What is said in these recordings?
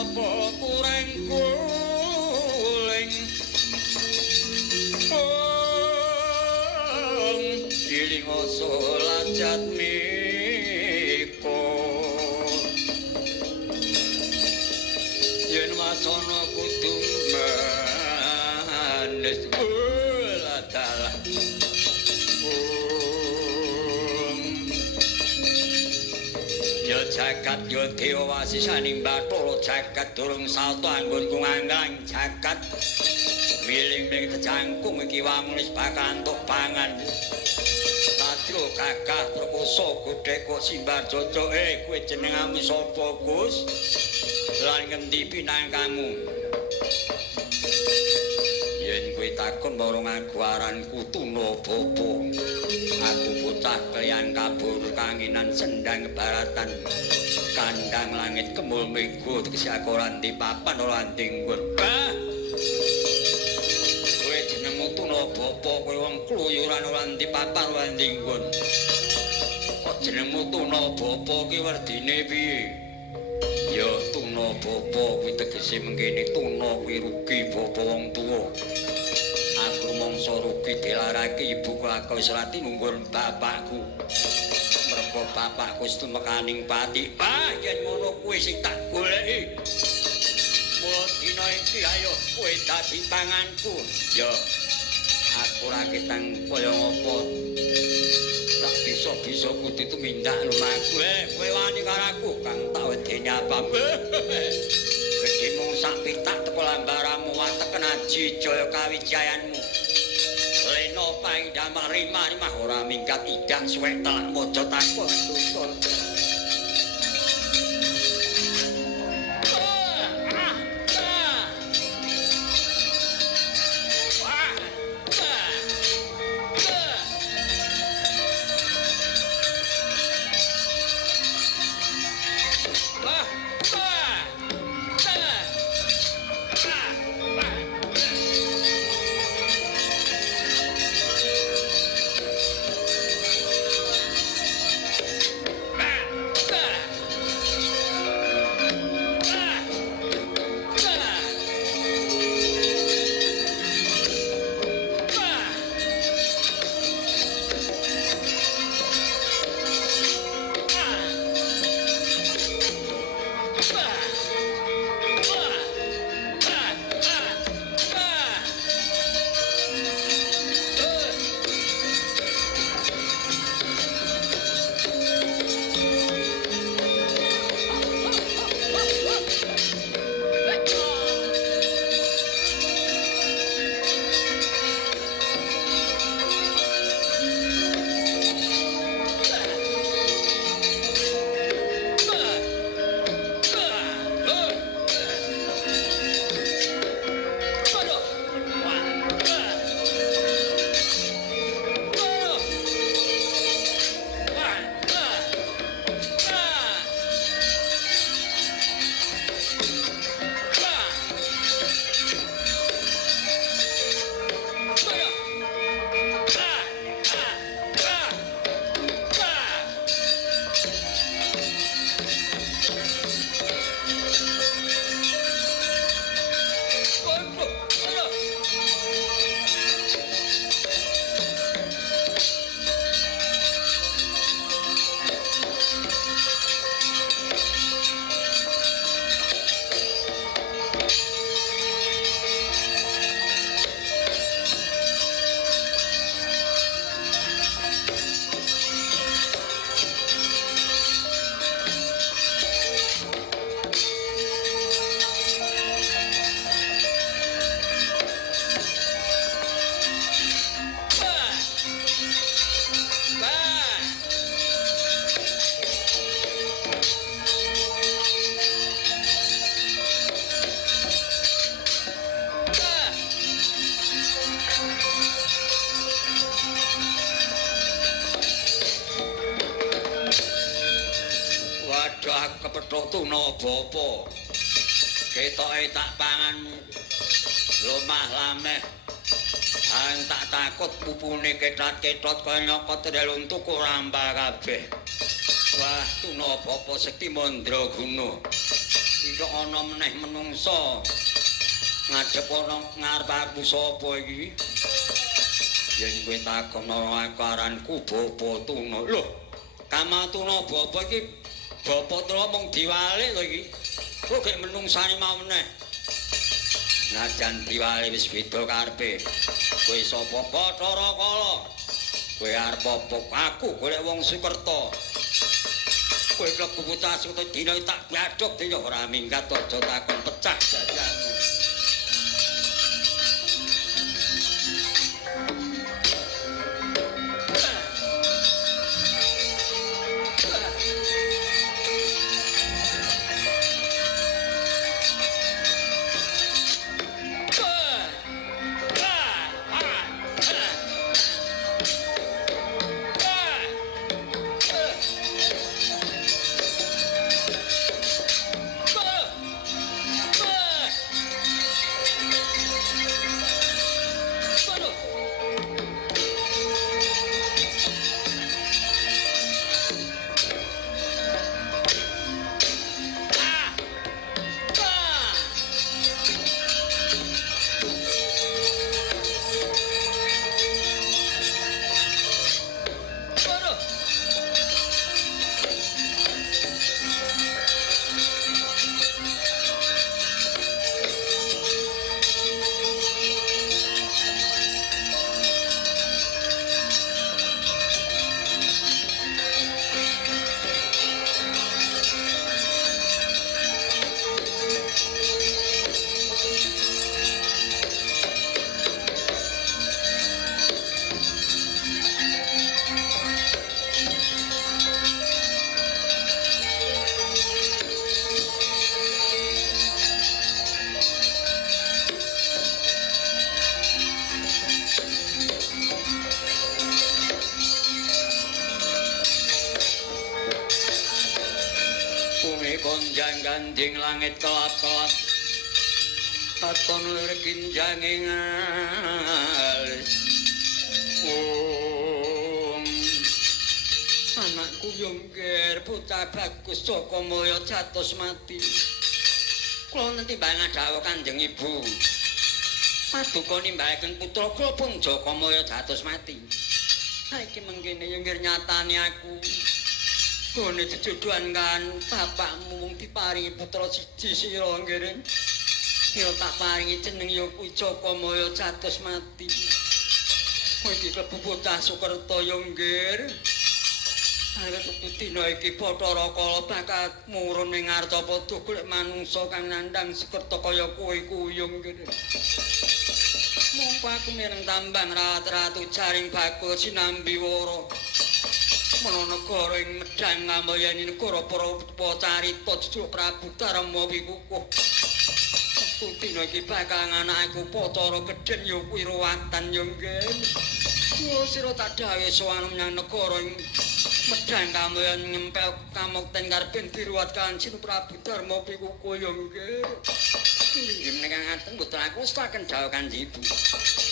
apa kurang kuling iling oso lajat miko yen wasana kudu manes uladalah ya jagat ya dewa wasisaning Bathara jagat durung salta anggonku nganggang jagat miling-miling kecangkung iki wamulis bakal entuk pangan Satrio Gagah Perkosa Godheka Simbar Joco kowe jenengmu sapa Gus lan ngendi pinangkamu yen kowe takon marang aku aranku Tuna Bapa aku bocah kliyan kabur kanginan sendang kebaratan kandang langit kemul mego tegese aku ora ndi papan ora ndi nggon kowe jenengmu Tuna Bapa kowe wong kluyuran ora ndi papan ora ndi nggon kok jenengmu Tuna Bapa ki werdine piye ya Tuna Bapa kuwi tegese mengkene tuna kuwi rugi bapa wong tuwa aku mangsa rugi dilarake ibuku aku wis ora tinunggon bapakku mergo bapakku wis tumekaning pati yen ngono kuwi sing tak goleki mula dina iki ayo kowe dadi tanganku ya aku ora ketang kaya ngopo tak bisa kudu tumindak lumaku kowe wani karo aku kang tak wedeni apa iki mung sak pitak teko lambaramu wateken aji jaya kawijayanmu lena paing damak rimah ora minggat idak suwek telak mojo takon tutul kepethuk Tuna Bapa ketoke tak pangan lumah lameh tak takut pupune ketat-ketot kaya nyokot delung tuku rambah kabeh wah Tuna Bapa Sekti Mandraguna iki kok ana meneh menungsa ngadep ana ngarep aku sapa iki yen kowe takono aku aranku Bapa Tuna lho Kamatuna Bapa iki Bapa Tuna mung diwalik lho iki kok gek menungsane mau meneh najan diwalik wis beda karepe kowe sapa Bathara Kala kowe arep apa aku golek wong Sukerta kowe klebu bocah Sukerta dina tak bladhok dina ora minggat aja takon pecah jajanmu konjang ganding langit kelap-kelap katon lir kinjanging alis anakku Yongger bocah bagus Jaka Maya jatos mati kula nentimbang dawuh Kanjeng Ibu paduka nimbalaken putra kula pun Jaka Maya jatos mati saiki mengkene Yongger nyatani aku gone jejodohan kan bapakmu mung diparingi putra siji sira nggih. Ya tak paringi jeneng ya kuwi Jaka Maya jatos mati. Kowe iki klebu bocah Sukerta ya nggih. Arep dina iki Bathara Kala bakal murun ning Artapada golek manungsa kang nandhang Sukerta kaya kowe kuwi ya nggih. Mongko aku mireng tambang rat-ratu jaring bakul sinambi wara. Menawa negara ing medhang ngamayani negara para carita Jujur Prabu Darma Wikukuh. Dina iki bakal anakku Bathara Gedhen ya kuwi ruwatan ya nggih. Kuwi sira tak dawuh sowan menyang negara ing medhang ngamayani ngempel kamukten karepen diruwat Kanjeng Prabu Darma Wikukuh ya nggih. Inggih menika ngaten mboten aku setaken dawuh Kanjeng Ibu.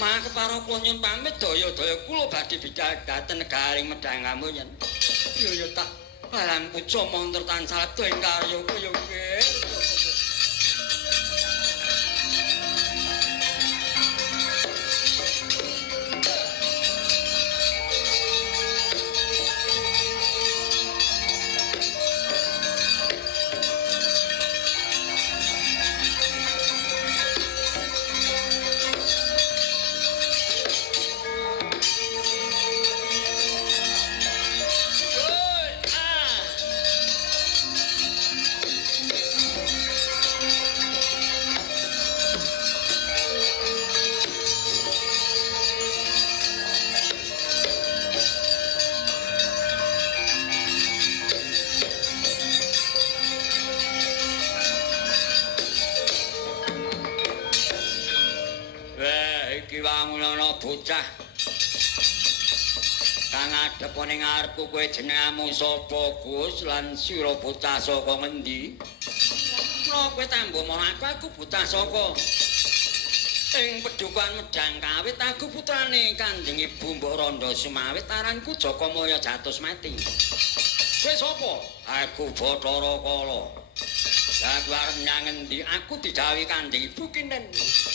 Mangke para kula nyuwun pamit daya-daya kula badhe bidhagaten negaring medhang ngamoyan. Ya tak barang puja montor tansah ing karyaku ya nggih. Bocah kang adhep ning ngarepku kowe jenengmu sapa Gus lan sira bocah saka ngendi? Mula kowe tambuh marang aku bocah saka ing Pedukuhan Medhang Kawit aku putrane Kanjeng Ibu Mbok Randha Sumawit aranku Jaka Maya jatos mati. Kowe sapa? Aku Bathara Kala. Aku arep nyangendi aku dijawi Kanjeng Ibu kinen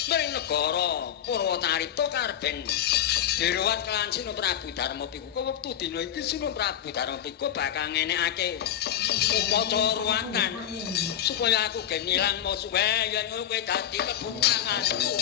mring negara Purwacarita karben diruwat kelan Sinu Prabu Darmapika wektu dina iki Sinu Prabu Darmapika bakal ngenekake upacara ruangan supaya aku gen ilang mau suwe yen ngono kowe dadi kebuntanganku.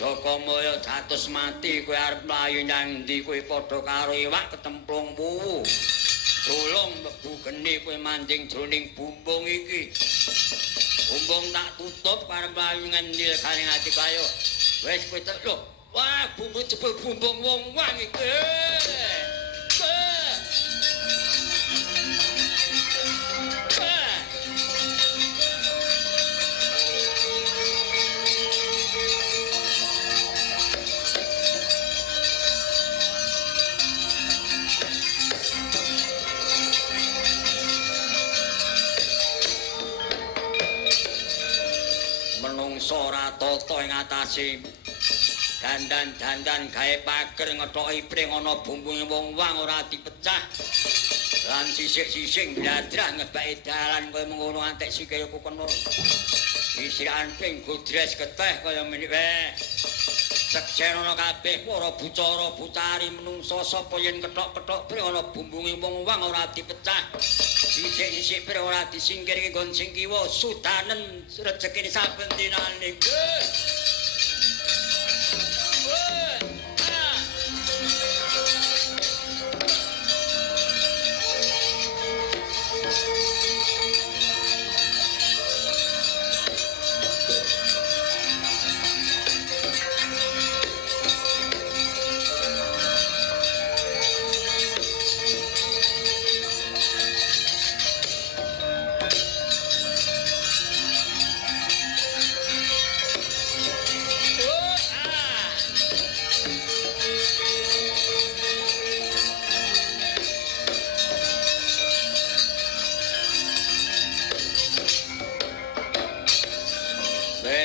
Jakamaya dados mati kowe arep mlayu nang ndi kowe padha karo iwak ketemplung puwu. Dolong mlebu geni kowe mancing jroning bumbung iki. Bumbung tak tutup arep mlayu ngendi garing ati kayo. Wis kowe tek lho. Wah, bumbung jebul bumbung wong wang iki. Ora tata ing atase dandan-dandan gawe pager ngethoki pring ana bumbunge wong wang ora dipecah lan sisik-sisik ndadrah ngebaki dalan kaya mengono antek sikilku kena isirakan ping godres keteh kaya menik wae seksenono kabeh para bucara bucari menungso sapa yen kethok-kethok pring ana bumbunge wong wang ora dipecah sisik-sisik pring ora disingkirke nggon sing kiwa sudanen rejekine saben dinane.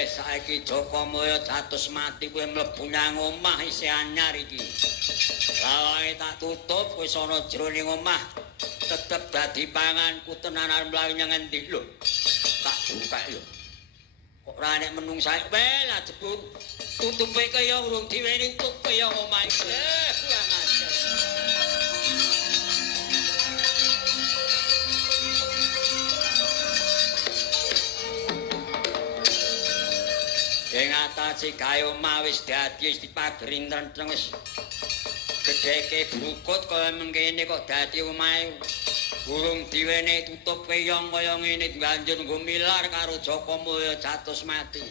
Saiki Jakamaya dados mati kowe mlebu nang omah isih anyar iki. Lawahe tak tutup wis ana jroning omah. Tetep dadi panganku tenanan mlayu nang endi lho. Tak buka lho. Kok ora nek menungsa wae lah jebul tutupe kaya urung diweni tutup kaya omah iki. Kurang ajar. Ing atase gawe omah wis dadi dipageri trenteng wis gedheke brukut kaya mengkene kok dadi omahe urung diwenehi tutup keyong kaya ngene banjur nggo milar karo Jakamaya jatos mati.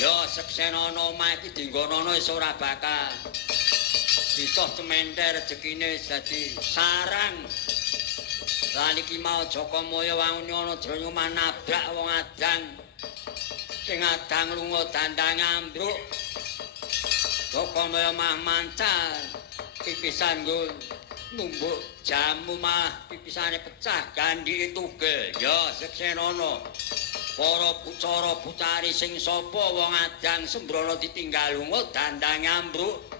Ya seksena ana omah iki dinggonono wis ora bakal bisa cementer rezekine dadi sarang. Lan iki mau Jakamaya wangune ana jroning omah nabrak wong adang. Sing adang lunga dandang ambruk Jakamaya mah mancal pipisan nggo numbuk jamu mah pipisane pecah gandhike tugel ya seksenana para bucara bucari sing sapa wong adang sembrono ditinggal lunga dandang ambruk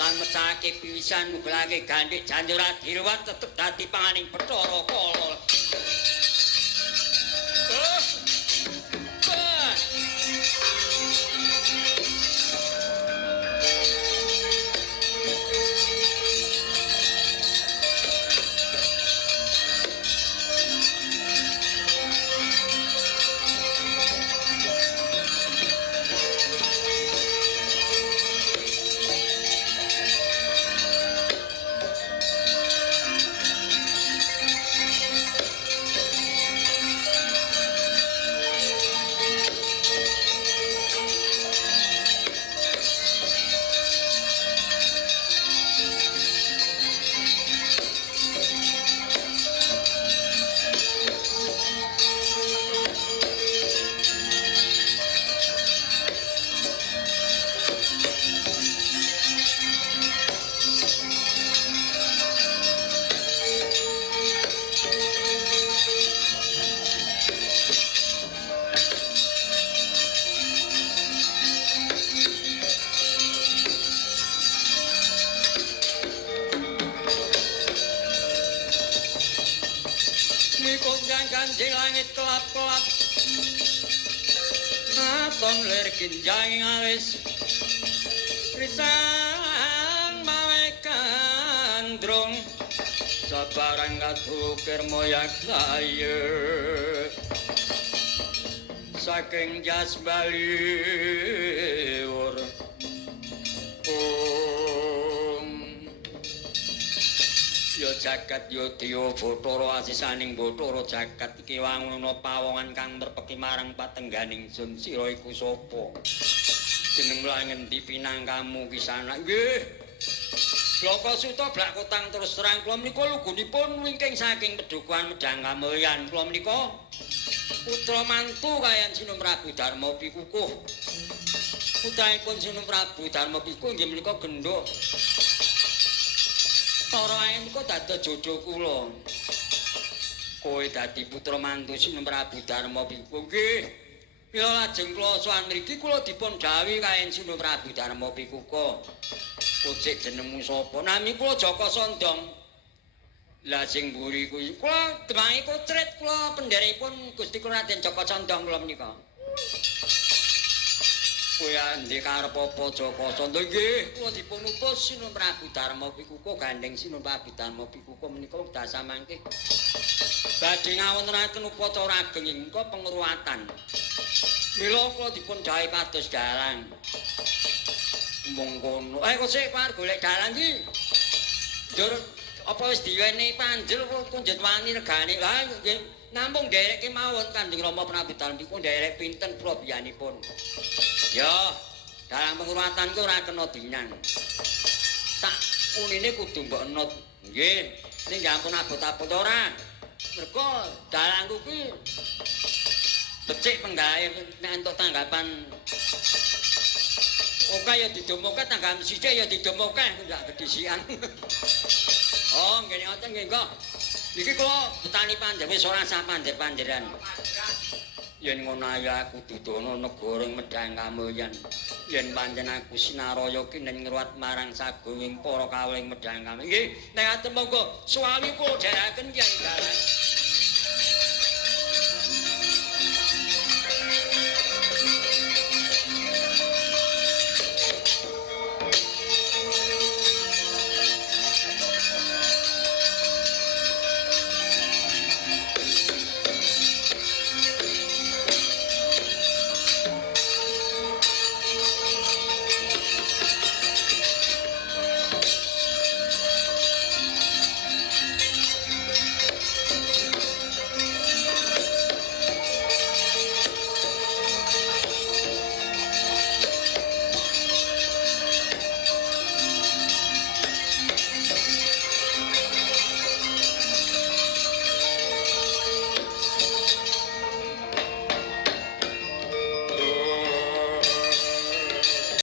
lan mecahake pipisan nugelake gandhik janjurat diruwat tetep dadi panganing Bathara Kala. ganjing langit kelap-kelap aton lir kinjang alis risang mawe kandrung sabarang katukir moyak laye saking jas baliur ya jagat ya dewa Bathara asisaning Bathara jagat iki wangunana pawongan kang merpeki marang patengganing sun sira iku sapa jeneng langendi pinangkamu kisana nggih Loko Suta blak kutang terus terang kula menika lugunipun wingking saking Pedhukuhan Medang Kamulyan kula menika putra mantu kayan Sinum Prabu Darma Pikukuh putranipun Sinum Prabu Darma Pikukuh inggih menika Gendhok Para ae menika dados jojo kula kowe dadi putra mantu Sinum Prabu Darma Pikukuh nggih Mila lajeng kula sowan mriki kula dipun dhawuhi kaen Sinum Prabu Darma Pikukuh Kucik jenengmu sapa? Nami kula Jaka Sondong. Lah sing mburi kuwi kula demangi kocret kula penderipun Gusti kula Raden Jaka Sondong kula menika. Kowe ande karep apa Jaka Sondong? Nggih, kula dipun utus Sinum Prabu Darma Pikukuh gandeng Sinum Prabu Darma Pikukuh menika dasa mangke. Badhe ngawontenaken upacara ageng ingkang pengruwatan. Mila kula dipun dhawuhi kados dalang. Mongkono. Kok sik par golek dalang iki. Njur apa wis diwenehi panjel kunjet wani regane. Lah nggih nampung ndereke mawon Kanjeng Rama Prabu Darma Pikukuh nderek pinten kula biyanipun. Ya, dalang pengurmatan ku ora kena dinang. Tak unine kudu mbok enut. Nggih, ning ampun abot-abot ora. Mergo dalangku kuwi becik penggawe nek entuk tanggapan oke ya didomoke tanggal sithik ya didomoke ndak kedisian. Oh, ngene ngoten nggih kok. Iki kula betani panjenengan wis ora sah panjer-panjeran. Yen ngono ae aku dudono negara Medang Kamulyan. Yen pancen aku sinaraya kinen ngruwat marang sagunging para kawuling Medang Kamulyan. Nggih, nek aten monggo suami kula dherekaken Kyai Dalang.